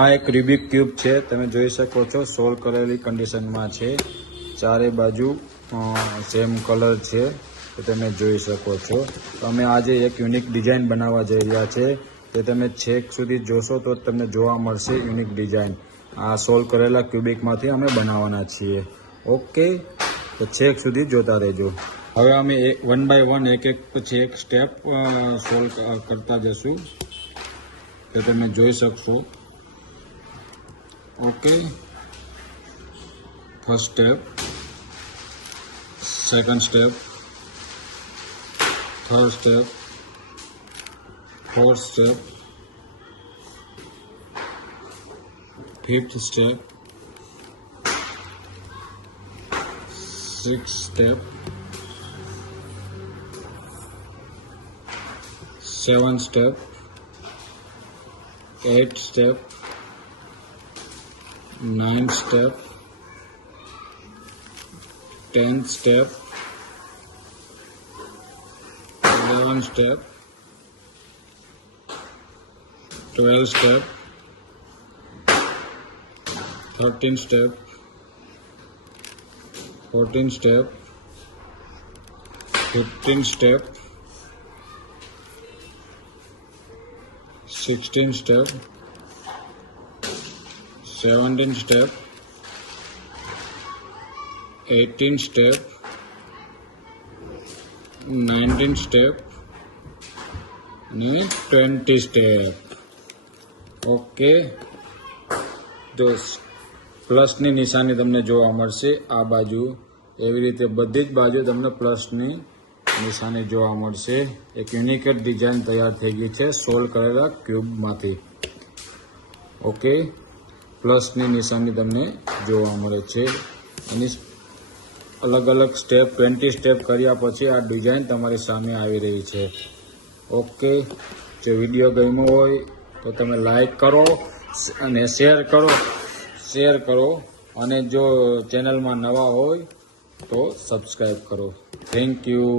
આ એક Rubik cube છે, તમે જોઈ શકો છો સોલ્વ કરેલી કન્ડિશનમાં છે. ચારે બાજુ સેમ કલર છે, તો તમે જોઈ શકો છો. તો અમે આજે એક યુનિક ડિઝાઇન બનાવવા જઈ રહ્યા છે, તે તમે છેક સુધી જોશો તો તમને જોવા મળશે યુનિક ડિઝાઇન. આ સોલ્વ કરેલા ક્યુબિકમાંથી અમે બનાવવાના છીએ. ઓકે, તો છેક સુધી જોતા રહેજો. હવે અમે 1 બાય 1 એક પછી એક સ્ટેપ સોલ્વ કરતા જશું, તો તમે જોઈ શકશો. Okay, first step, second step, third step, fourth step, fifth step, sixth step, seventh step, eighth step, ninth step, 10th step, 11th step, 12th step, 13th step, 14th step, 15th step, 16th step, 17th step, 18th step, 19th step અને 20 step. Okay, તો પ્લસની નિશાની તમને જોવા મળશે આ બાજુ. એવી રીતે બધી જ બાજુ તમને પ્લસની નિશાની જોવા મળશે. એક યુનિક ડિઝાઇન તૈયાર થઈ ગઈ છે સોલ્વ કરેલા ક્યુબમાંથી. ઓકે, પ્લસની નિશાની તમને જોવા મળે છે. એની અલગ અલગ સ્ટેપ 20 સ્ટેપ કર્યા પછી આ ડિઝાઇન તમારી સામે આવી રહી છે. ઓકે, જો વિડીયો ગમ્યો હોય તો તમે લાઈક કરો અને શેર કરો અને જો ચેનલમાં નવા હોય તો સબસ્ક્રાઈબ કરો. Thank you.